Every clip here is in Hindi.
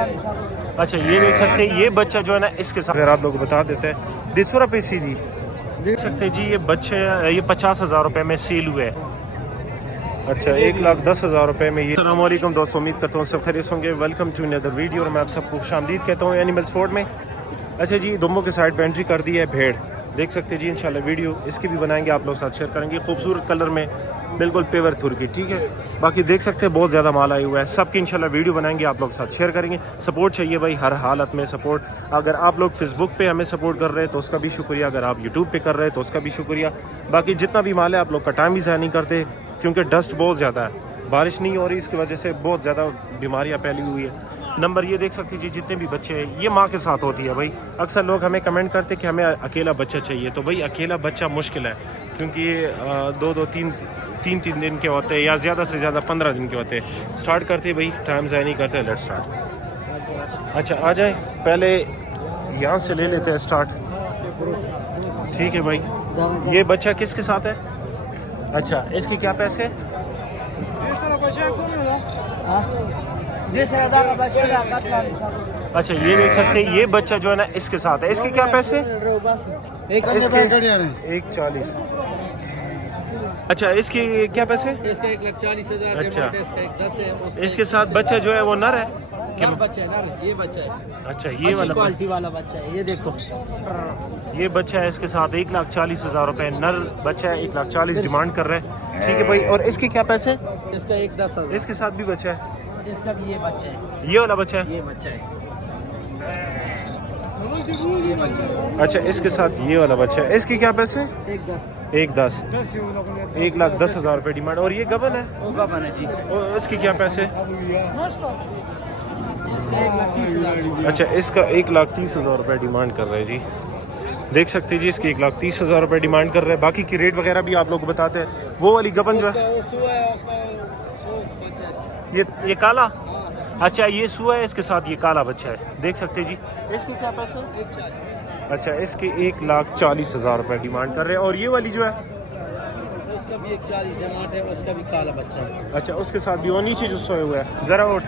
अच्छा ये देख सकते हैं, ये बच्चा जो है ना इसके साथ, अगर आप लोग बता देते हैं 150 रुपये सीधी देख सकते हैं जी। ये बच्चे ये 50,000 रुपये में सेल हुए है। अच्छा 1,10,000 रुपये में ये। अस्सलाम वालेकुम दोस्तों, उम्मीद करता हूँ सब खैरियत होंगे। वेलकम टू अनदर वीडियो और मैं आप सबको खुशामदीद कहता हूँ एनिमल स्पोर्ट में। अच्छा जी, दुम्बों के साइड पे एंट्री कर दी है भेड़, देख सकते हैं जी। इंशाल्लाह वीडियो इसकी भी बनाएंगे, आप लोग साथ शेयर करेंगे। खूबसूरत कलर में बिल्कुल पेवर थुर की, ठीक है। बाकी देख सकते हैं बहुत ज़्यादा माल आया हुआ है, सबकी इंशाल्लाह वीडियो बनाएंगे, आप लोग साथ शेयर करेंगे। सपोर्ट चाहिए भाई, हर हालत में सपोर्ट। अगर आप लोग फेसबुक पे हमें सपोर्ट कर रहे हैं तो उसका भी शुक्रिया, अगर आप यूट्यूब पे कर रहे हैं तो उसका भी शुक्रिया। बाकी जितना भी माल है आप लोग का टाइम भी ज़ाया नहीं करते, क्योंकि डस्ट बहुत ज़्यादा है, बारिश नहीं हो रही, इसकी वजह से बहुत ज़्यादा बीमारियाँ फैली हुई है। नंबर ये देख सकते जी, जितने भी बच्चे हैं ये माँ के साथ होती है भाई। अक्सर लोग हमें कमेंट करते कि हमें अकेला बच्चा चाहिए, तो भाई अकेला बच्चा मुश्किल है, क्योंकि ये 2-3 दिन के होते हैं, या ज़्यादा से ज़्यादा 15 दिन के होते हैं। स्टार्ट करते भाई, टाइम ज़ाया नहीं करते, लेट्स स्टार्ट। अच्छा आ जाए, पहले यहाँ से ले लेते हैं स्टार्ट, ठीक है भाई। ये बच्चा किसके साथ है? अच्छा इसके क्या पैसे? अच्छा ये देख सकते हैं, ये बच्चा जो है ना इसके साथ है, इसके क्या पैसे? इसके 1,40,000। अच्छा इसके क्या पैसे? इसका 1,40,000। अच्छा इसका 10 है। इसके साथ बच्चा जो है वो नर है? नर बच्चा है, नर ये बच्चा है। अच्छा ये वाला क्वालिटी वाला बच्चा है, ये देखो ये बच्चा है इसके साथ 1,40,000 रुपए, नर बच्चा है, 1,40,000 डिमांड कर रहे हैं, ठीक है भाई। और इसके क्या पैसे? इसका 1,10,000। इसके साथ भी बच्चा है, इसका भी ये बच्चा है, ये वाला बच्चा है, ये बच्चा है। अच्छा इसके साथ ये वाला बच्चा है, इसके क्या पैसे? 1,10 1,10,000 रुपए डिमांड। और ये गबन है? वो गबन है जी। और इसके क्या पैसे? इसका 1,30,000। अच्छा इसका 1,30,000 रुपए डिमांड कर रहे हैं जी, देख सकते हैं जी। इसके 1,30,000 रुपए डिमांड कर रहे हैं। बाकी की रेट वगैरह भी आप लोग बताते हैं। वो वाली गबन जो है ये काला, अच्छा ये सुआ है, इसके साथ ये काला बच्चा है, देख सकते हैं जी। इसके क्या पैसे? 1,40,000। अच्छा इसके 1,40,000 रुपए डिमांड कर रहे हैं। और ये वाली जो है उसका भी 1,40,000 जमाट है, उसका भी काला बच्चा है। अच्छा उसके साथ भी वो नीचे जो सोए हुए हैं, ज़रा उठ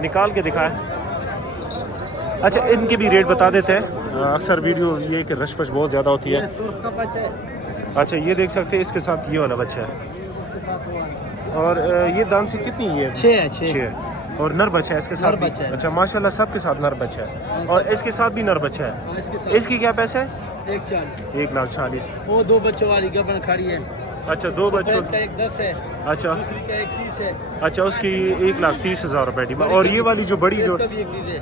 निकाल के दिखाएं। अच्छा इनके भी रेट बता देते हैं। अक्सर वीडियो ये कि रश पश बहुत ज़्यादा होती है। सुर्ख का बच्चा है। अच्छा ये देख सकते हैं, इसके साथ ये वाला बच्चा है। और ये दान से कितनी है? 6 है। 6। और नर बच्चा है इसके साथ भी? बच्चा है। अच्छा माशाल्लाह सबके साथ नर बच्चा है। और इसके साथ भी नर बच्चा है। इसकी क्या पैसे है? 1,40,000। 1,40,000। वो 2 बच्चों वाली गबन खड़ी है। अच्छा 2 बच्चों का 1,10 है। अच्छा दूसरी का 1,30 है। अच्छा उसकी 1,30,000 रुपए डिमांड। और ये वाली जो बड़ी जो इसका भी 1,30 है।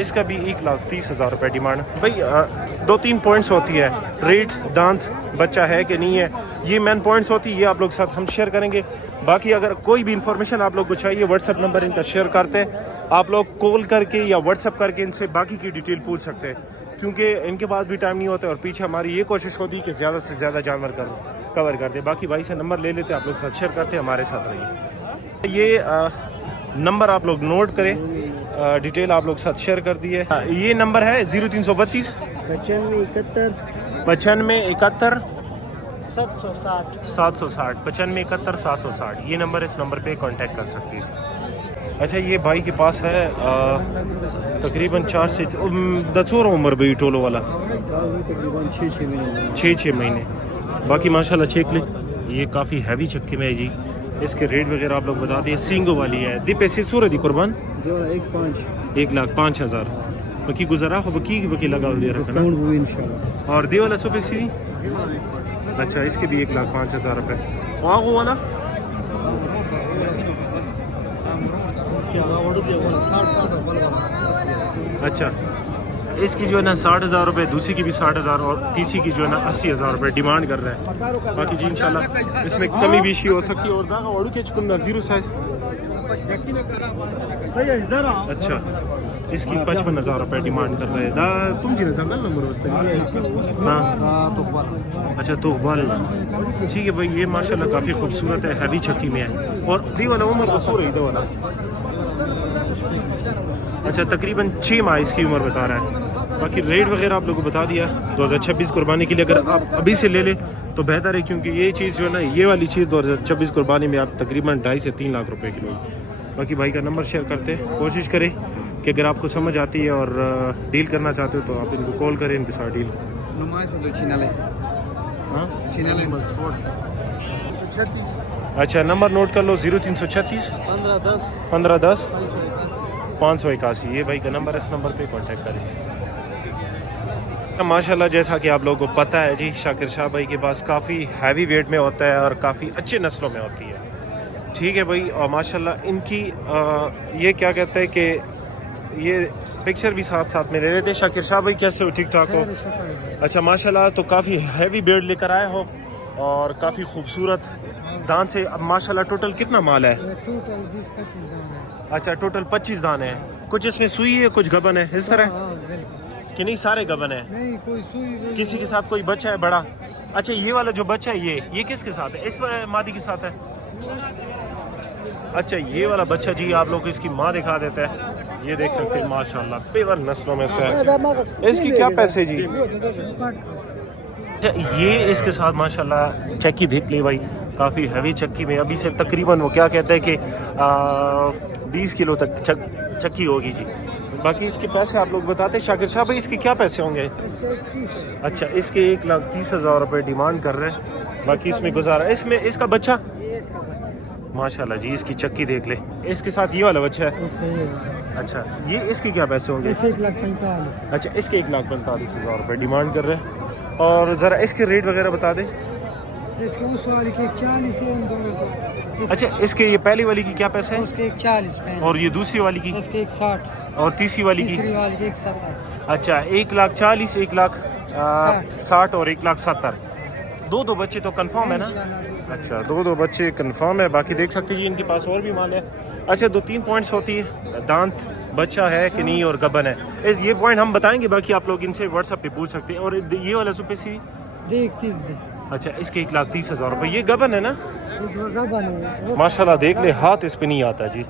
इसका भी 1,30,000 रुपए डिमांड। भाई 2-3 पॉइंट्स होती है, रेट, दांत, बच्चा है कि नहीं है, ये मेन पॉइंट्स होती है, ये आप लोग साथ हम शेयर करेंगे। बाकी अगर कोई भी इंफॉर्मेशन आप लोग को चाहिए, व्हाट्सअप नंबर इनका शेयर करते हैं, आप लोग कॉल करके या व्हाट्सअप करके इनसे बाकी की डिटेल पूछ सकते हैं, क्योंकि इनके पास भी टाइम नहीं होता और पीछे हमारी ये कोशिश होती है कि ज़्यादा से ज़्यादा जानवर कवर कर दे। बाकी भाई से नंबर ले लेते हैं, आप लोग साथ शेयर करते हैं, हमारे साथ रहिए। ये नंबर आप लोग नोट करें, डिटेल आप लोग साथ शेयर कर दिए। ये नंबर है 0332 9571 9571 760 760 9571 760। ये नंबर, इस नंबर पे कांटेक्ट कर सकती है। अच्छा ये भाई के पास है तकरीबन 4 से दसोर उम्र भाई टोलो वाला, तकरीबन 6 महीने। बाकी माशाल्लाह चेक ले, ये काफ़ी हैवी चक्की में है जी। इसके रेट वगैरह आप लोग बता दिए। सींगो वाली है, दी पैसे सूर दी कुर्बान 1,05,000 बकी गुजरा हो, बकी लगा दे रखा ना। और दी वाला सो पैसे। अच्छा इसके भी 1,05,000 रुपये। वहाँ वाला अच्छा इसकी जो है ना 60,000 रुपये, दूसरी की भी 60,000 और तीसरी की जो है ना 80,000 रुपये डिमांड कर रहे हैं। बाकी जी इंशाल्लाह इसमें कमी बेशी हो सकती है। और दागा और के चुकंदा 0 साइज। अच्छा इसकी 55,000 रुपये डिमांड कर रहे हैं। दा तुम जी जंगल नंबर वस्ते हाँ अच्छा तो बाल ठीक है भाई। ये माशाल्लाह काफ़ी खूबसूरत है, हैवी चक्की में है। और दी वाला उम्र तो सो रही वाला अच्छा तकरीबन 6 माह इसकी उम्र बता रहा है। बाकी रेट वगैरह आप लोगों को बता दिया। 2026 कुर्बानी के लिए अगर आप अभी से ले लें तो बेहतर है, क्योंकि ये चीज़ जो है ना, ये वाली चीज़ 2026 कुर्बानी में आप तकरीबन 2.5 से 3 लाख रुपए किलो बाकी भाई का नंबर शेयर करते हैं। कोशिश करें कि अगर आपको समझ आती है और डील करना चाहते हो तो आप इनको कॉल करें, इनके साथ डील। हाँ, अच्छा नंबर नोट कर लो, 0336 1510 581। ये भाई का नंबर है, इस नंबर पे कांटेक्ट करिए। माशाल्लाह जैसा कि आप लोगों को पता है जी, शाकिर शाह भाई के पास काफ़ी हैवी वेट में होता है और काफ़ी अच्छे नस्लों में होती है। ठीक है भाई, और माशाल्लाह इनकी ये क्या कहते हैं कि ये पिक्चर भी साथ साथ में ले लेते। शाकिर शाह भाई कैसे हो, ठीक ठाक हो? अच्छा माशाल्लाह, तो काफ़ी हैवी बेड लेकर आए हो और काफ़ी खूबसूरत दान से। अब माशाल्लाह टोटल कितना माल है? टोटल 20-25 दाने हैं। अच्छा टोटल 25 दाने हैं। कुछ इसमें सुई है, कुछ गबन है, इस तरह कि नहीं? सारे गबन है, नहीं कोई सुई नहीं। किसी के साथ कोई बच्चा है बड़ा? अच्छा ये वाला जो बच्चा है ये किसके साथ है? इस मादी के साथ है। अच्छा ये वाला बच्चा जी आप लोग को इसकी माँ दिखा देता है। ये देख सकते हैं माशाल्लाह पेवर नस्लों में से है। इसकी क्या पैसे जी? अच्छा ये इसके साथ माशाल्लाह चक्की देख ली भाई, काफ़ी हैवी चक्की में। अभी से तकरीबन वो क्या कहते हैं कि 20 किलो तक चक्की होगी जी। बाकी इसके पैसे आप लोग बताते हैं। शाकिर शाह भाई इसके क्या पैसे होंगे? अच्छा इसके 1,30,000 रुपये डिमांड कर रहे हैं। बाकी इसमें गुजारा, इसमें इसका बच्चा माशाल्लाह जी, इसकी चक्की देख ले। इसके साथ ये वाला बच्चा है। अच्छा ये इसके क्या पैसे होंगे? 1,45,000। अच्छा इसके 1,45,000 रुपये डिमांड कर रहे हैं। और ज़रा इसके रेट वगैरह बता दें। इसके उस वाली के 40 है, उन दोनों को। अच्छा इसके ये पहली वाली की क्या पैसे हैं? उसके 40 और ये दूसरी वाली की? इसके 160। और तीसरी वाली की? तीसरी वाली के 170। अच्छा 1,40,000, 1,60,000 और 1,70,000। दो बच्चे तो कंफर्म है ना? अच्छा दो बच्चे कंफर्म है। बाकी देख सकते जी इनके पास और भी माल है। अच्छा 2-3 पॉइंट्स होती है, दांत बच्चा है कि नहीं और गबन है, ये पॉइंट हम बताएंगे। बाकी आप लोग इनसे व्हाट्सएप पे पूछ सकते हैं। और ये वाला सुपेसी देख 30 दे। अच्छा इसके 1,30,000 रुपये। ये गबन है ना? गबन है माशाल्लाह देख ले, हाथ इस पे नहीं आता जी।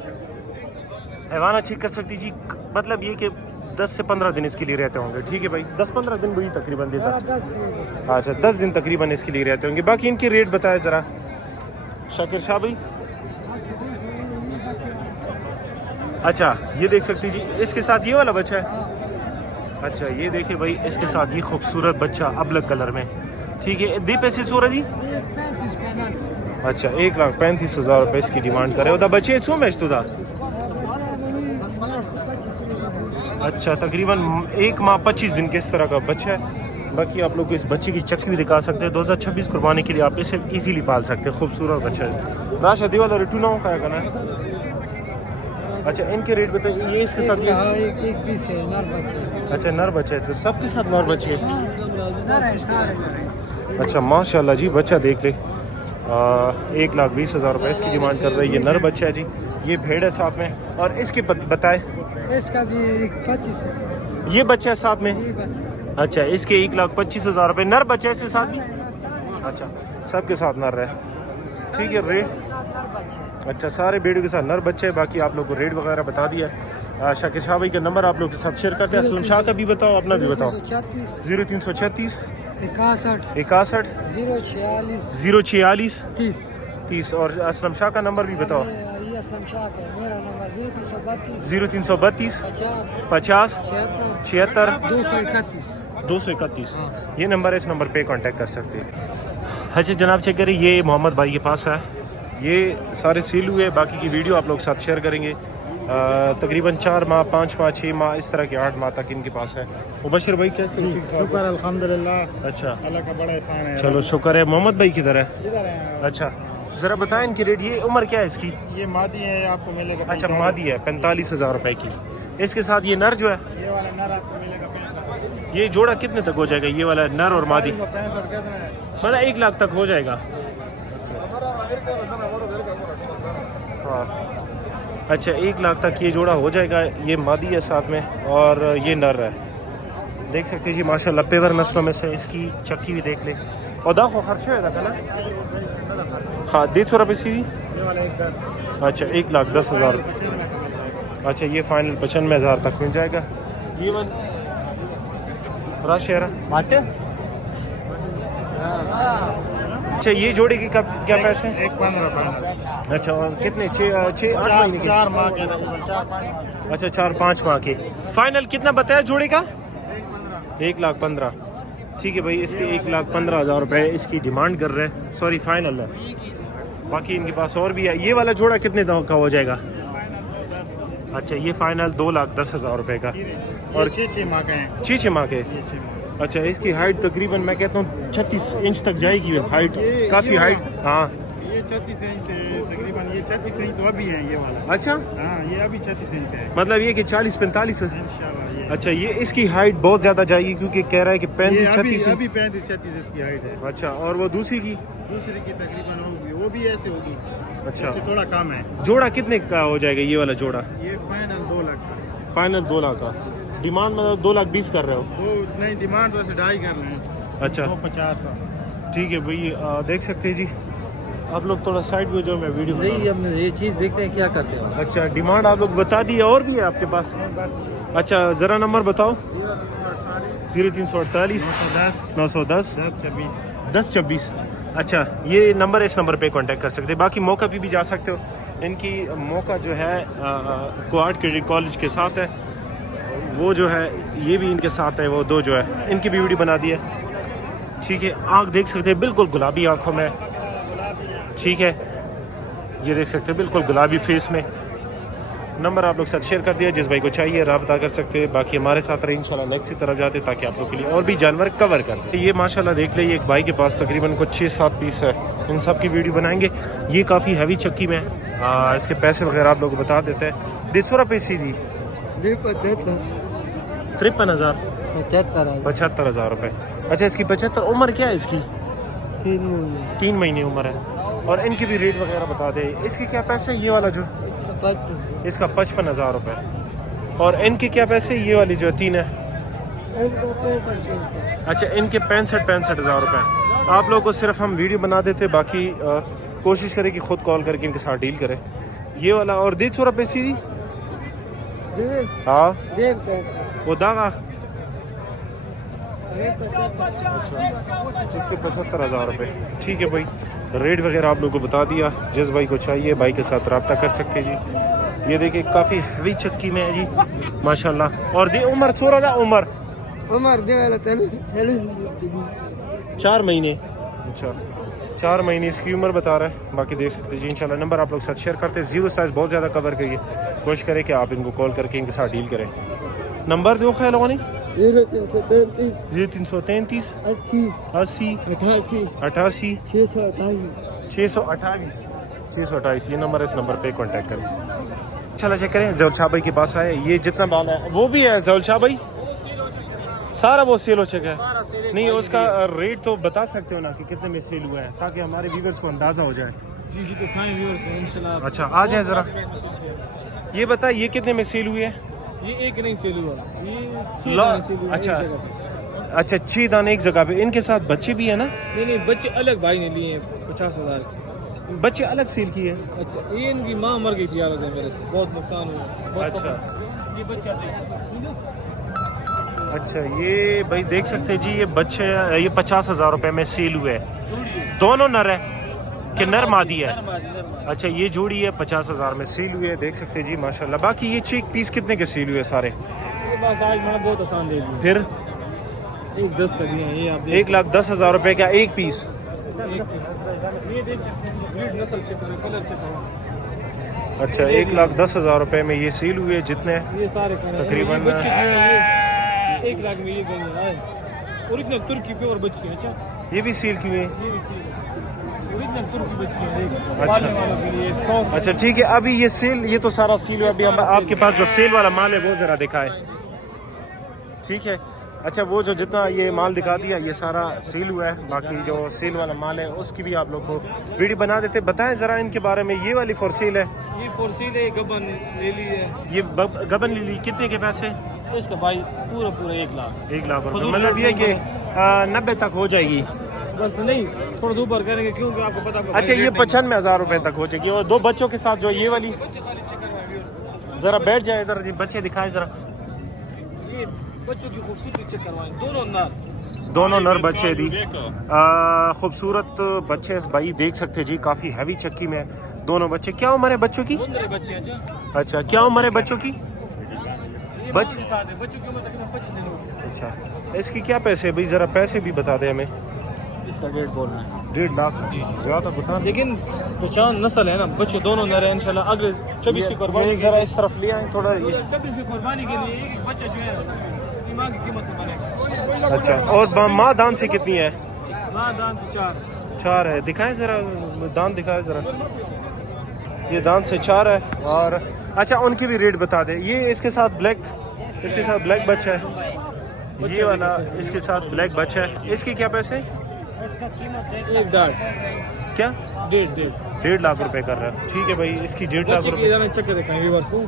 हैवान अच्छी कर सकती जी, मतलब ये कि 10 से 15 दिन इसके लिए रहते होंगे। ठीक है भाई, 10-15 दिन वही तकरीबन देता। अच्छा 10 दिन तकरीबन इसके लिए रहते होंगे। बाकी इनके रेट बताए ज़रा शाकिर शाह भाई। अच्छा ये देख सकती जी, इसके साथ ये वाला बच्चा है। अच्छा ये देखिए भाई, इसके साथ ये खूबसूरत बच्चा अबलग कलर में। ठीक है दी पैसे सूरज जी। अच्छा 1,35,000 रुपये इसकी डिमांड करे। उदा बच्चे सो मैच तो था। अच्छा तकरीबन 1 माह 25 दिन के इस तरह का बच्चा है। बाकी आप लोग को इस बच्चे की चक्की भी दिखा सकते हैं। 2026 कुर्बानी के लिए आप इसे इजीली पाल सकते हैं। खूबसूरत बच्चा है। राशा दी वाला रिटू ना खाया करना है। अच्छा इनके रेट बताइए। ये इसके साथ एक पीस है, नर बच्चे। अच्छा नर बच्चे है, सब के साथ नर बच्चे हैं। अच्छा माशाल्लाह जी, बच्चा देख ले। 1,20,000 रुपये इसकी डिमांड कर रहे हैं। ये नर बच्चा है जी। ये भेड़ है साथ में। और इसके बताए? इसका भी 25 है। ये बच्चा है साथ में? अच्छा इसके 1,25,000 रुपये। नर बच्चे इसके साथ भी? अच्छा सबके साथ नर है। ठीक है रेट। अच्छा सारे बेड़ों के साथ नर बच्चे हैं। बाकी आप लोग को रेट वगैरह बता दिया। शाकिर शाह भाई का नंबर आप लोग के साथ शेयर करते हैं। असलम शाह का भी बताओ, अपना भी बताओ। 0336 61 046 30। और असलम शाह का नंबर भी बताओ। 0332 50 76 231। ये नंबर है, इस नंबर पे कांटेक्ट कर सकते हैं। अच्छा जनाब चेक करें, ये मोहम्मद भाई के पास है। ये सारे सील हुए। बाकी की वीडियो आप लोग साथ शेयर करेंगे। तकरीबन 4 माह 5 माह 6 माह इस तरह के 8 माह तक इनके पास है। मुबशिर भाई कैसे? शुक्र अल्हम्दुलिल्लाह। अच्छा अल्लाह का बड़ा एहसान है। चलो शुक्र है। मोहम्मद भाई किधर है? इधर है। अच्छा ज़रा बताएं इनकी रेट। ये उम्र क्या है इसकी? ये मादी है, आपको मिलेगा। अच्छा मादी है 45,000 रुपये की। इसके साथ ये नर जो है, ये वाला नर आपको मिलेगा 65। ये जोड़ा कितने तक हो जाएगा? ये वाला नर और मादी मतलब 1 लाख तक हो जाएगा। हाँ अच्छा 1 लाख तक ये जोड़ा हो जाएगा। ये मादी है साथ में और ये नर है। देख सकते हैं जी माशाल्लाह पेवर नस्लों में से। इसकी चक्की भी देख ले। और दाखो खर्च है ना? हाँ 150 रुपये सीधी। अच्छा 1,10,000। अच्छा ये फाइनल 95,000 तक मिल जाएगा। ये वन राशेरा अच्छा ये जोड़ी की क्या पैसे हैं? 1.15 अच्छा और कितने 6-8 महीने के? 4 माह के तकरीबन 4-5 अच्छा 4-5 माह के। फाइनल कितना बताया जोड़ी का? 1,15,000। ठीक है भाई, इसके 1,15,000 रुपये इसकी डिमांड कर रहे हैं। सॉरी फाइनल है। बाकी इनके पास और भी है। ये वाला जोड़ा कितने का हो जाएगा? अच्छा ये फाइनल 2,10,000 रुपये का। और 6 माह के हैं। 6 माह के। ये 6 माह। अच्छा इसकी हाइट तकरीबन मैं कहता हूँ 36 इंच तक जाएगी हाइट, काफ़ी हाइट। हाँ ये 36 इंच है तकरीबन, ये 36 इंच तो अभी है ये वाला। अच्छा हाँ ये अभी 36 इंच है मतलब ये कि 40-45 है। इंशाल्लाह। ये अच्छा ये इसकी हाइट बहुत ज़्यादा जाएगी क्योंकि कह रहा है कि 35-36 अभी 35-36 इसकी हाइट है। अच्छा और वो दूसरी की? दूसरी की तकरीबन होगी, वो भी ऐसे होगी। अच्छा इससे थोड़ा कम है। जोड़ा कितने का हो जाएगा ये वाला जोड़ा? ये फाइनल 2 लाख का। फाइनल 2 लाख का। डिमांड मतलब 2,20,000 कर रहे हो? वो नहीं, डिमांड वैसे 2.5 कर रहे हैं। अच्छा 250। ठीक है भाई, देख सकते हैं जी आप लोग। थोड़ा साइड में जो मैं वीडियो बना नहीं, हम ये चीज़ देखते हैं क्या करते हो। रहा हूं। अच्छा डिमांड आप लोग बता दिए, और भी है आपके पास? बस अच्छा ज़रा नंबर बताओ। 0348 0348 910 910 10 26। 10-26। अच्छा ये नंबर है, इस नंबर पे कांटेक्ट कर सकते हैं। बाकी मौका पे भी जा सकते हो। इनकी मौका जो है क्वाड क्रेडिट कॉलेज के साथ है, वो जो है ये भी इनके साथ है, वो दो जो है इनकी भी वीडियो बना दी है। ठीक है, आँख देख सकते हैं बिल्कुल गुलाबी आँखों में। ठीक है ये देख सकते हैं बिल्कुल गुलाबी फेस में। नंबर आप लोग साथ शेयर कर दिया, जिस भाई को चाहिए रब्ता कर सकते हैं। बाकी हमारे साथ रहे इंशाल्लाह नेक्स्ट की तरफ जाते ताकि आप लोग के लिए और भी जानवर कवर कर दें। ये माशाल्लाह देख ले, ये एक भाई के पास तकरीबन कुछ 6-7 पीस है। इन सब की वीडियो बनाएंगे। ये काफ़ी हैवी चक्की में है। इसके पैसे वगैरह आप लोग को बता देते हैं। 150 रुपये सीधी 53,000 75,000 रुपये। अच्छा इसकी 75 उम्र क्या है इसकी? 3 महीने उम्र है। और इनकी भी रेट वगैरह बता दे। इसके क्या पैसे? ये वाला जो इसका 55,000 रुपये। और इनके क्या पैसे? ये वाली जो 3 है। अच्छा इनके 65,000 रुपये। आप लोगों को सिर्फ हम वीडियो बना देते, बाकी कोशिश करें कि खुद कॉल करके इनके साथ डील करें। ये वाला और 150 रुपये सीधी। हाँ वो दागा इसके 75,000 रुपये। ठीक है भाई, रेट वगैरह आप लोगों को बता दिया। जिस भाई को चाहिए भाई के साथ रब्ता कर सकते हैं जी। ये देखिए काफ़ी हैवी चक्की में है जी माशाल्लाह। और दी उम्र 16 उम्र 4 महीने। अच्छा 4 महीने इसकी उम्र बता रहा है। बाकी देख सकते हैं जी इंशाल्लाह। नंबर आप लोग साथ शेयर करते हैं। 0 साइज़ बहुत ज़्यादा कवर करिए, कोशिश करें कि आप इनको कॉल करके इनके साथ डील करें। नंबर दो ख्याल होगा नहीं? 0333 80 88 628 ये नंबर है। इस नंबर पे कांटेक्ट करें। चला चेक करें। जौल शाह भाई के पास आए। ये जितना माल है वो भी है जौल शाह भाई, सारा वो सेल हो चुका है। नहीं उसका रेट तो बता सकते हो ना कि कितने में सेल हुआ है, ताकि हमारे व्यूअर्स को अंदाज़ा हो जाए। जी तो खाएं व्यूअर्स को इंशाल्लाह। अच्छा आ जाए ज़रा, ये बता ये कितने में सेल हुए है? ये एक नहीं सेल हुआ, ये 6 ला- दाने सेल हुए अच्छा। एक जगह पे। अच्छा 6 दाने एक जगह पे। इनके साथ बच्चे भी है ना? नहीं बच्चे अलग भाई ने लिए हैं 50,000 के। बच्चे अलग सेल किए। अच्छा ये इनकी माँ मर गई थी यार मेरे से, बहुत नुकसान हुआ बहुत। अच्छा ये बच्चा अच्छा ये भाई देख सकते हैं जी, ये बच्चे ये 50,000 रुपये में सेल हुए हैं। दोनों नर है कि नर मादी है? अच्छा ये जोड़ी है 50,000 में सेल हुए है। देख सकते हैं जी माशाल्लाह। बाकी ये 6 पीस कितने के सेल हुए सारे? बस आज मैंने बहुत आसान दे दिया। फिर 1,10 का दिया ये आप 1,10,000 रुपये का एक पीस। ये देख ब्रीड नस्ल चेक करो, कलर चेक करो। अच्छा 1,10,000 रुपये में ये सेल हुए जितने ये सारे तकरीबन 1 लाख में ये गंज है ओरिजिनल तुर्की प्योर बच्ची है। अच्छा ये भी सेल किए। ये भी ओरिजिनल तुर्की बच्ची है। अच्छा। पालने वालों के लिए 100। अच्छा ठीक है, अभी ये सेल ये तो सारा सेल हुआ। अभी हम आपके पास जो सेल वाला माल है वो ज़रा दिखाए। ठीक है अच्छा वो जो जितना ये माल दिखा दिया ये सारा सेल हुआ है। बाकी जो सेल वाला माल है उसकी भी आप लोग को वीडियो बना देते। बताएं ज़रा इनके बारे में। ये वाली फॉर सेल है? ये फॉर सेल है, गबन ले ली है। ये गबन लीली कितने के पैसे? इसका भाई पूरा 1 लाख। 1 लाख रुपये। फजूल मतलब ये कि 90 तक हो जाएगी। बस नहीं थोड़ा ऊपर करेंगे क्योंकि आपको पता होगा। अच्छा ये 95,000 रुपये तक हो जाएगी। और 2 बच्चों के साथ जो ये वाली ज़रा बैठ जाए इधर जी, बच्चे दिखाए ज़रा। ये बच्चों की खूबसूरती चेक करवाएं, दोनों नर दोनों नर बच्चे दी खूबसूरत बच्चे भाई देख सकते जी, काफ़ी हैवी चक्की में दोनों बच्चे। क्या उम्र है बच्चों की? बच्चे अच्छा अच्छा, क्या उम्र है बच्चों की? बच्चों की उम्र तकरीबन 25 दिन होगी। अच्छा, इसकी क्या पैसे है भाई, ज़रा पैसे भी बता दें हमें। इसका रेट बोल रहे हैं 1.5 लाख ज़्यादा बता। लेकिन पहचान नस्ल है ना, बच्चे दोनों नर हैं इंशाल्लाह। अगले 24 की कुर्बानी ये ज़रा इस तरफ लिया है थोड़ा ये। 24 की कुर्बानी के लिए एक बच्चा जो है ईमान की कीमत में बनेगा। अच्छा, और माँ दान से कितनी है? माँ दान से 4 है। दिखाएं ज़रा, दान दिखाएं ज़रा। ये दान से 4 है। और अच्छा, उनकी भी रेट बता दें। ये इसके साथ ब्लैक, इसके साथ ब्लैक बच्चा है, ये वाला इसके साथ ब्लैक बच्चा है। इसके क्या पैसे? इसका कीमत है 1.5 क्या? 1.5 लाख रुपए कर रहा है। ठीक है भाई, इसकी 1.5 लाख बच्चे की रुपए। इधर चेक के दिखाएं व्यूअर्स को।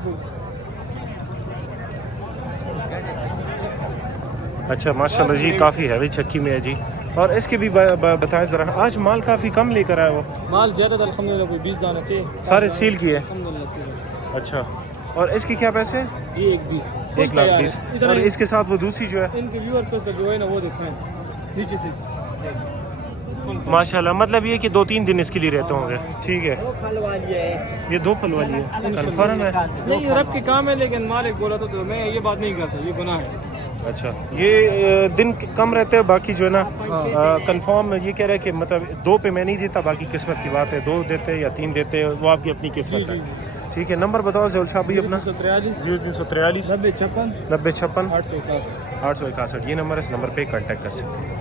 अच्छा माशाल्लाह जी, काफ़ी हैवी चक्की में है जी। और इसके भी बताएं ज़रा। आज माल काफ़ी कम लेकर आया वो। माल ज़्यादा था अल्हम्दुलिल्लाह, कोई 20 दाने थे सारे सील किए। अल्हम्दुलिल्लाह से। अच्छा, और इसकी क्या पैसे? ये 1.20 1,20,000। इधर और इसके साथ वो दूसरी जो है इनके व्यूअर्स को इसका जो है ना वो दिखाएं नीचे से। माशाल्लाह, मतलब ये कि 2-3 दिन इसके लिए रहते होंगे। ठीक है, फल वाली है। ये 2 फल वाली है, कन्फर्म है? नहीं, रब के काम है, लेकिन मालिक बोला तो मैं ये बात नहीं करता, ये गुनाह है। अच्छा, ये दिन कम रहते हैं, बाकी जो है ना कंफर्म ये कह रहे हैं कि मतलब 2 पे मैं नहीं देता, बाकी किस्मत की बात है। 2 देते हैं या 3 देते हैं, वो आपकी अपनी किस्मत है। ठीक है, नंबर बताओ ज़ुल शाह भाई अपना। 343 0343 90 56 90 56 861। 861। ये नंबर है, इस नंबर पे कांटेक्ट कर सकते हैं।